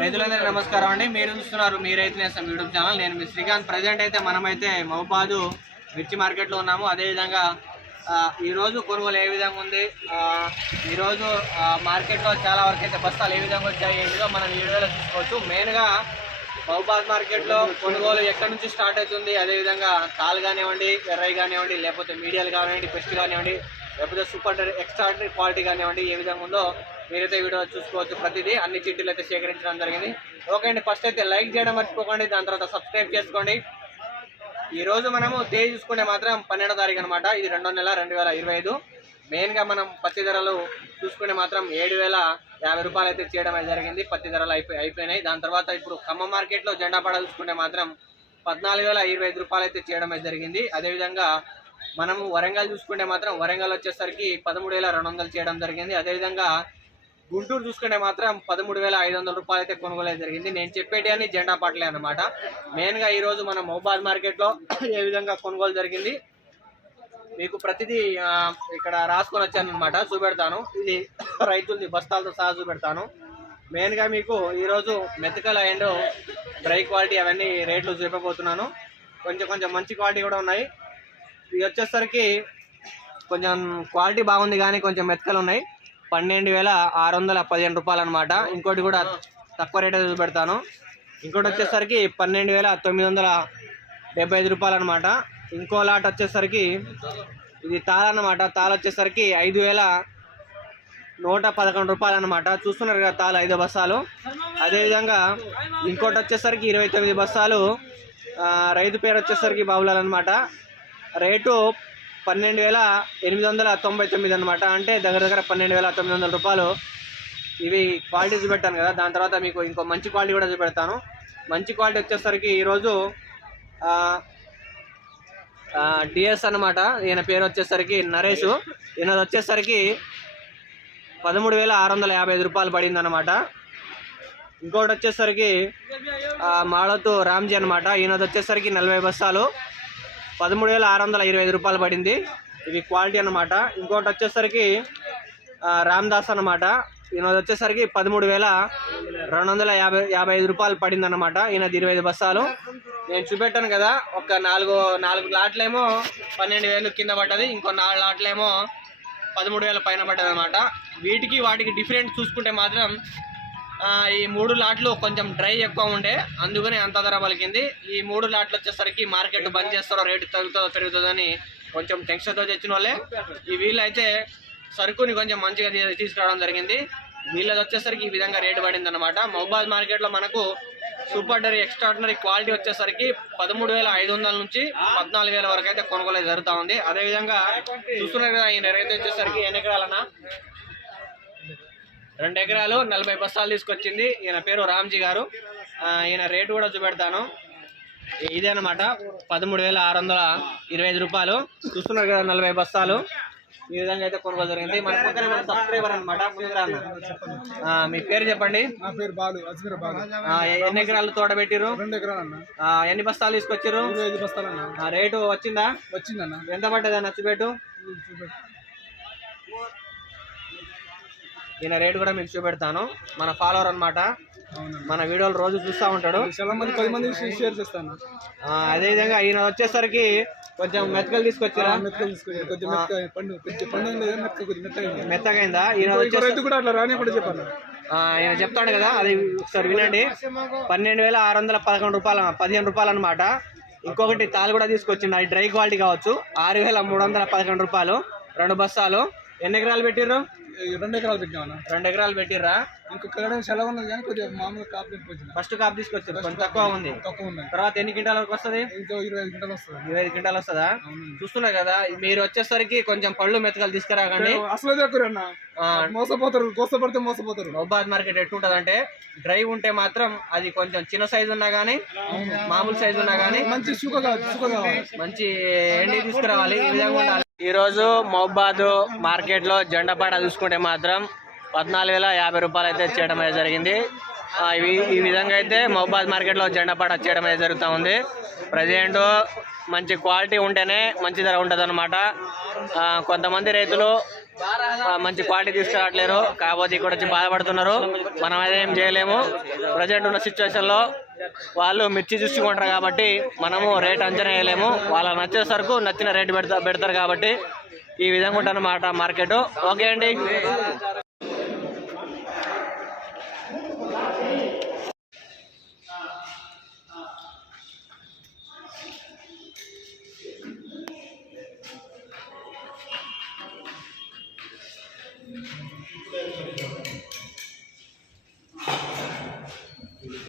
రైతులందరూ నమస్కారం అండి. మీరు చూస్తున్నారు మీ రైతు నేస్తాం యూట్యూబ్ ఛానల్. నేను మీ శ్రీకాంత్. ప్రజెంట్ అయితే మనమైతే మహబాదు మిర్చి మార్కెట్లో ఉన్నాము. అదేవిధంగా ఈరోజు కొనుగోలు ఏ విధంగా ఉంది? ఈరోజు మార్కెట్లో చాలా వరకు అయితే బస్తాలు ఏ విధంగా వచ్చాయి ఏదో మనం ఈ వీడియోలో చూసుకోవచ్చు. మెయిన్గా మహబాద్ మార్కెట్లో కొనుగోలు ఎక్కడి నుంచి స్టార్ట్ అవుతుంది? అదేవిధంగా కాలు కానివ్వండి ఎర్రై కానివ్వండి లేకపోతే మీడియాలు కానివ్వండి పెస్ట్ కానివ్వండి లేకపోతే సూపర్ ఎక్స్ట్రాడనరీ క్వాలిటీ కానివ్వండి ఏ విధంగా ఉందో మీరైతే వీడియో చూసుకోవచ్చు ప్రతిదీ. అన్ని చిట్టీలు అయితే సేకరించడం జరిగింది. ఓకే అండి ఫస్ట్ అయితే లైక్ చేయడం మర్చిపోకండి దాని తర్వాత సబ్స్క్రైబ్ చేసుకోండి. ఈరోజు మనము తేజ్ చూసుకుంటే మాత్రం పన్నెండో తారీఖు అనమాట ఇది రెండో నెల రెండు వేల ఇరవై ఐదు. మెయిన్గా మనం పత్తి ధరలు చూసుకుంటే మాత్రం ఏడు వేల యాభై రూపాయలు అయితే చేయడం జరిగింది. పత్తి ధరలు అయిపోయి అయిపోయినాయి. దాని తర్వాత ఇప్పుడు ఖమ్మం మార్కెట్లో జెండా పడ చూసుకుంటే మాత్రం పద్నాలుగు వేల ఇరవై ఐదు రూపాయలు అయితే చేయడం జరిగింది. అదేవిధంగా మనము వరంగల్ చూసుకుంటే మాత్రం వరంగల్ వచ్చేసరికి పదమూడు వేల రెండు వందలు చేయడం జరిగింది. అదేవిధంగా గుంటూరు చూసుకుంటే మాత్రం పదమూడు వేల ఐదు వందల రూపాయలు అయితే కొనుగోలు అయితే జరిగింది. నేను చెప్పేటి అని జెండా పాటలే అనమాట మెయిన్గా ఈరోజు మన మహబాద్ మార్కెట్లో ఏ విధంగా కొనుగోలు జరిగింది మీకు ప్రతిదీ ఇక్కడ రాసుకొని వచ్చాను అనమాట చూపెడతాను. ఇది రైతులది బస్తాలతో సహా చూపెడతాను. మెయిన్గా మీకు ఈరోజు మెతకల అండ్ డ్రై క్వాలిటీ అవన్నీ రేట్లు చూపబోతున్నాను. కొంచెం కొంచెం మంచి క్వాలిటీ కూడా ఉన్నాయి. ఇవి వచ్చేసరికి కొంచెం క్వాలిటీ బాగుంది కానీ కొంచెం మెతకలు ఉన్నాయి. పన్నెండు వేల ఆరు వందల పదిహేను రూపాయలు అనమాట ఇంకోటి కూడా తక్కువ రేట్ చూపెడతాను. ఇంకోటి వచ్చేసరికి పన్నెండు వేల తొమ్మిది వందల డెబ్బై ఐదు రూపాయలు అనమాట ఇంకో లాట్ వచ్చేసరికి ఇది తాళ అనమాట తాళ వచ్చేసరికి ఐదు వేల నూట పదకొండు రూపాయలు అనమాట చూస్తున్నారు కదా తాళ ఐదు బస్సాలు. అదేవిధంగా ఇంకోటి వచ్చేసరికి ఇరవై తొమ్మిది బస్సాలు రైతు పేరు వచ్చేసరికి బాబులాల్ అనమాట రేటు పన్నెండు వేల ఎనిమిది వందల తొంభై తొమ్మిది అనమాట అంటే దగ్గర దగ్గర పన్నెండు వేల తొమ్మిది వందల రూపాయలు. ఇవి క్వాలిటీ చూపెట్టాను కదా దాని తర్వాత మీకు ఇంకో మంచి క్వాలిటీ కూడా చూపెడతాను. మంచి క్వాలిటీ వచ్చేసరికి ఈరోజు డిఎస్ అన్నమాట. ఈయన పేరు వచ్చేసరికి నరేష్. ఈయనది వచ్చేసరికి పదమూడు వేల ఆరు వందల యాభై ఐదు రూపాయలు పడింది అనమాట ఇంకోటి వచ్చేసరికి ఆ, మాళతు రామ్జీ అనమాట ఈయనది వచ్చేసరికి నలభై బస్తాలు పదమూడు వేల ఆరు వందల ఇరవై ఐదు రూపాయలు పడింది. ఇది క్వాలిటీ అనమాట ఇంకోటి వచ్చేసరికి రామ్దాస్ అనమాట ఈయన వచ్చేసరికి పదమూడు వేల రెండు వందల యాభై యాభై ఐదు రూపాయలు పడింది అనమాట ఈయనది ఇరవై ఐదు బస్తాలు నేను చూపెట్టాను కదా ఒక నాలుగు నాలుగు లాట్లేమో పన్నెండు వేలు కింద పడ్డది. ఇంకో నాలుగు లాట్లేమో పదమూడు వేల పైన పడ్డది అనమాట వీటికి వాటికి డిఫరెంట్ చూసుకుంటే మాత్రం ఈ మూడు లాట్లు కొంచెం డ్రై ఎక్కువ ఉండే అందుకని అంత ధర పలికింది. ఈ మూడు లాట్లు వచ్చేసరికి మార్కెట్ బంద్ చేస్తారో రేటు తగ్గుతుందో పెరుగుతుందని కొంచెం టెన్షన్తో తెచ్చిన వాళ్ళే. ఈ వీళ్ళైతే సరుకుని కొంచెం మంచిగా తీసుకురావడం జరిగింది. వీళ్ళది వచ్చేసరికి ఈ విధంగా రేటు పడింది అనమాట మహబాద్ మార్కెట్లో మనకు సూపర్ డరీ ఎక్స్ట్రాడినరీ క్వాలిటీ వచ్చేసరికి పదమూడు వేల ఐదు వందల నుంచి పద్నాలుగు వేల వరకు అయితే కొనుగోలు జరుగుతూ ఉంది. అదేవిధంగా చూస్తున్నారు కదా ఈయన రైతు వచ్చేసరికి ఎన్ని ఎకరాలన్నా? రెండు ఎకరాలు నలభై బస్తాలు తీసుకొచ్చింది. ఈయన పేరు రామ్జీ గారు. ఈయన రేటు కూడా చూపెడతాను. ఇదే అనమాట పదమూడు వేల ఆరు వందల ఇరవై ఐదు రూపాయలు. చూస్తున్నారు కదా నలభై బస్తాలు. ఈ విధంగా అయితే కొనుగోలు జరిగింది. మన పక్కన మన సబ్స్క్రైబర్ అనమాట మీ పేరు చెప్పండి. నా పేరు బాలు అజ్మీర్ బాలు. ఆ, ఎన్ని ఎకరాలు తోట పెట్టిరు రెండు ఎకరాలన్న. ఆ, ఎన్ని బస్తాలు తీసుకొచ్చారు ఐదు ఆ, రేటు వచ్చిందా? వచ్చిందన్న. ఎంత పడ్డది అన్న చూపెట్టు. ఈయన రేటు కూడా మీకు చూపెడతాను. మన ఫాలోవర్ అవునన్న మన వీడియోలు రోజు చూస్తూ ఉంటాడు. చాలా మంది పది మంది షేర్ చేస్తాను. అదేవిధంగా ఈయన వచ్చేసరికి కొంచెం మెతకలు తీసుకొచ్చారా? మెత్తగైందా ఈయన రైతు కూడా అట్లా రాని కూడా చెప్పాను చెప్తాడు కదా అది ఒకసారి వినండి. పన్నెండు వేల ఆరు వందల పదకొండు రూపాయలు పదిహేను రూపాయలు అనమాట ఇంకొకటి తాలు కూడా తీసుకొచ్చింది అది డ్రై క్వాలిటీ కావచ్చు. ఆరు వేల మూడు వందల పదకొండు రూపాయలు. రెండు బస్తాలు. ఎన్ని ఎకరాలు పెట్టిర్రు? రెండు ఎకరాలు పెట్టామన్న రెండు ఎకరాలు పెట్టిర్రా? ఇంకొక సెలవు ఉన్నది కానీ కొద్దిగా మామూలుగా కాపు వచ్చింది. ఫస్ట్ కాపు తీసుకొచ్చారు. కొంచెం తక్కువ ఉంది. తక్కువ ఉందండి తర్వాత ఎన్ని క్వింటాల వరకు వస్తుంది? ఇంకో ఇరవై ఐదు గంటలు వస్తుంది. ఇరవై ఐదు క్వింటాలు వస్తుందా? చూస్తున్నారు కదా మీరు వచ్చేసరికి కొంచెం పళ్ళు మెతకలు తీసుకురాకండి. అసలు దగ్గర అన్న? ఆ, మోసపోతారు కోసపడితే మోసపోతారు. మహబాద్ మార్కెట్ ఎట్లుంటది అంటే డ్రై ఉంటే మాత్రం అది కొంచెం చిన్న సైజు ఉన్నా గానీ మామూలు సైజు ఉన్నా గానీ మంచి మంచి ఎండి తీసుకురావాలి. ఈ విధంగా ఉండాలి. ఈ రోజు మహబాద్ మార్కెట్లో జెండపాట చూసుకుంటే మాత్రం పద్నాలుగు వేల యాభై రూపాయలు అయితే చేయడం జరిగింది. ఇవి ఈ విధంగా అయితే మహబాద్ మార్కెట్లో జెండా పాట చేయడం అయితే జరుగుతూ ఉంది. ప్రజెంట్ మంచి క్వాలిటీ ఉంటేనే మంచి ధర ఉంటుంది అనమాట కొంతమంది రైతులు మంచి క్వాలిటీ తీసుకురావట్లేరు. కాకపోతే ఇక్కడ వచ్చి బాధపడుతున్నారు. మనం అయితే ఏం చేయలేము. ప్రజెంట్ ఉన్న సిచ్యువేషన్లో వాళ్ళు మిర్చి చూసుకుంటారు కాబట్టి మనము రేట్ అంచనా వేయలేము. వాళ్ళకి నచ్చే సరుకు నచ్చిన రేటు పెడతా పెడతారు కాబట్టి ఈ విధంగా ఉంటుంది మార్కెట్. ఓకే అండి.